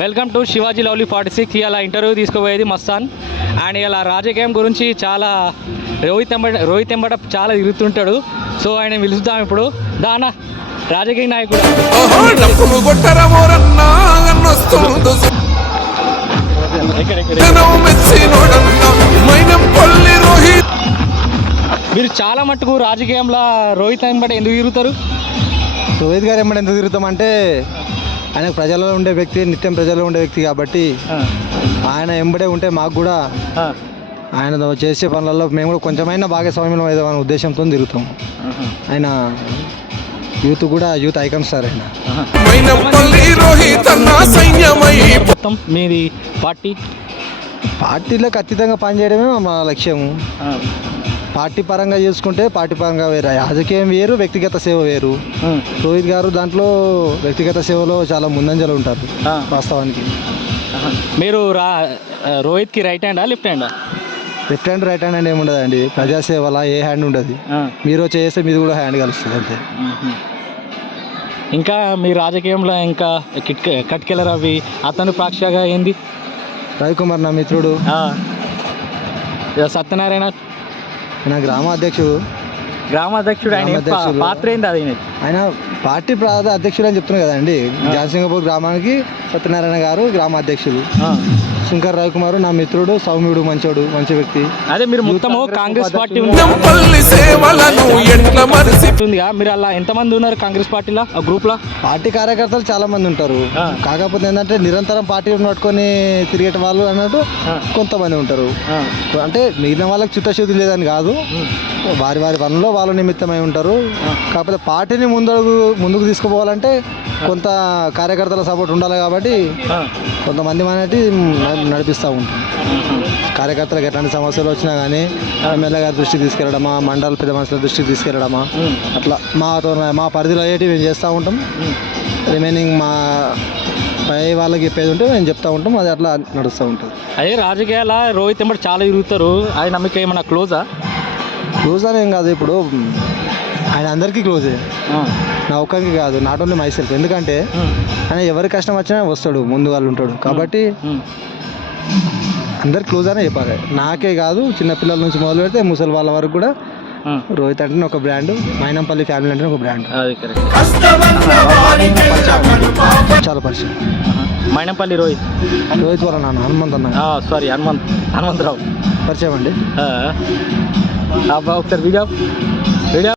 Welcome to Shivaji lovely 46. ఇలా interview తీసుకుపోయేది Mastan. And ఇలా రాజకీయం గురించి చాలా రోహిత్ ఎంబట చాలా తిరుగుతుంటాడు. సో ఆయన పిలుస్తాం ఇప్పుడు. దానా రాజకీయ నాయకుడు మీరు చాలా మట్టుకు రాజకీయంలో రోహిత్ ఎంబట ఎందుకు తిరుగుతారు? రోహిత్ గారు ఎంబట ఎందుకు తిరుగుతామంటే ఆయన ప్రజలలో ఉండే వ్యక్తి, నిత్యం ప్రజల్లో ఉండే వ్యక్తి కాబట్టి ఆయన ఎంబడే ఉంటే మాకు కూడా ఆయన చేసే పనులలో మేము కూడా కొంచెమైనా భాగస్వామ్యం అనే ఉద్దేశంతో తిరుగుతాం. ఆయన యూత్ ఐకాన్ సార్ ఆయన. మొత్తం మీది పార్టీలకు అతీతంగా పనిచేయడమే మా లక్ష్యము. పార్టీ పరంగా చూసుకుంటే పార్టీ పరంగా వేరు, రాజకీయం వేరు, వ్యక్తిగత సేవ వేరు. రోహిత్ గారు దాంట్లో వ్యక్తిగత సేవలో చాలా ముందంజలు ఉంటారు వాస్తవానికి. మీరు రోహిత్కి రైట్ హ్యాండా లెఫ్ట్ హ్యాండా? లెఫ్ట్ హ్యాండ్ రైట్ హ్యాండ్ అని ఏముండదండి. ప్రజాసేవలా ఏ హ్యాండ్ ఉండదు. మీరు చేస్తే మీది కూడా హ్యాండ్ కలుస్తుంది అంతే. ఇంకా మీ రాజకీయంలో ఇంకా కట్కెల రవి అతను పాక్షగా ఏంది? రవికుమార్ నా మిత్రుడు. సత్యనారాయణ ఆయన గ్రామాధ్యక్షుడు. ఆయన పాత్ర ఏంది? అది ఆయన పార్టీ అధ్యక్షుడు అని చెప్తున్నారు కదండి. జాన్సింగపూర్ గ్రామానికి సత్యనారాయణ గారు గ్రామాధ్యక్షులు. శంకర్ రవికుమార్ నా మిత్రుడు, సౌమ్యుడు, మంచి వ్యక్తి. అదే మీరు మొత్తము కాంగ్రెస్ పార్టీ ఉందిగా, మీరు అలా ఎంతమంది ఉన్నారు కాంగ్రెస్ పార్టీలో? ఆ గ్రూప్ లో పార్టీ కార్యకర్తలు చాలా మంది ఉంటారు. కాకపోతే ఏంటంటే నిరంతరం పార్టీని పట్టుకొని తిరిగే వాళ్ళు అన్నట్టు కొంతమంది ఉంటారు. అంటే మిగిలిన వాళ్ళకి చిత్తశుద్ధి లేదని కాదు, వారి పనుల్లో వాళ్ళ నిమిత్తమై ఉంటారు. కాకపోతే పార్టీని ముందుకు తీసుకుపోవాలంటే కొంత కార్యకర్తల సపోర్ట్ ఉండాలి కాబట్టి కొంతమంది అనేది నడిపిస్తూ ఉంటాం. కార్యకర్తలకు ఎట్లాంటి సమస్యలు వచ్చినా కానీ ఎమ్మెల్యే గారి దృష్టికి తీసుకెళ్ళడమా, మండల పెద్ద మనుషుల దృష్టికి తీసుకెళ్ళడమా, అట్లా మా పరిధిలో అయ్యేటి మేము చేస్తూ ఉంటాం. రిమైనింగ్ మా పై వాళ్ళకి చెప్పేది ఉంటే మేము చెప్తూ ఉంటాం. అది అట్లా నడుస్తూ ఉంటుంది. అదే రాజకీయాల రోహిత్ ఎంబడి చాలా తిరుగుతారు. ఆయన మీకు ఏమన్నా క్లోజ్ అని ఏం కాదు. ఇప్పుడు ఆయన అందరికీ క్లోజే, నా ఒక్కరికి కాదు, నాట్ ఓన్లీ మై సెల్ఫ్. ఎందుకంటే ఆయన ఎవరి కష్టం వచ్చినా వస్తాడు, ముందు వాళ్ళు ఉంటాడు కాబట్టి అందరు క్లోజ్ అనే చెప్పాలి. నాకే కాదు, చిన్నపిల్లల నుంచి మొదలు పెడితే ముసలి వాళ్ళ వరకు కూడా రోహిత్ అంటే ఒక బ్రాండ్, మైనంపల్లి ఫ్యామిలీ అంటే ఒక బ్రాండ్. చాలా పరిచయం. మైనంపల్లి రోహిత్ వాళ్ళ నాన్న హనుమంతరావు పరిచయం అండి. ఒకసారి వీడియో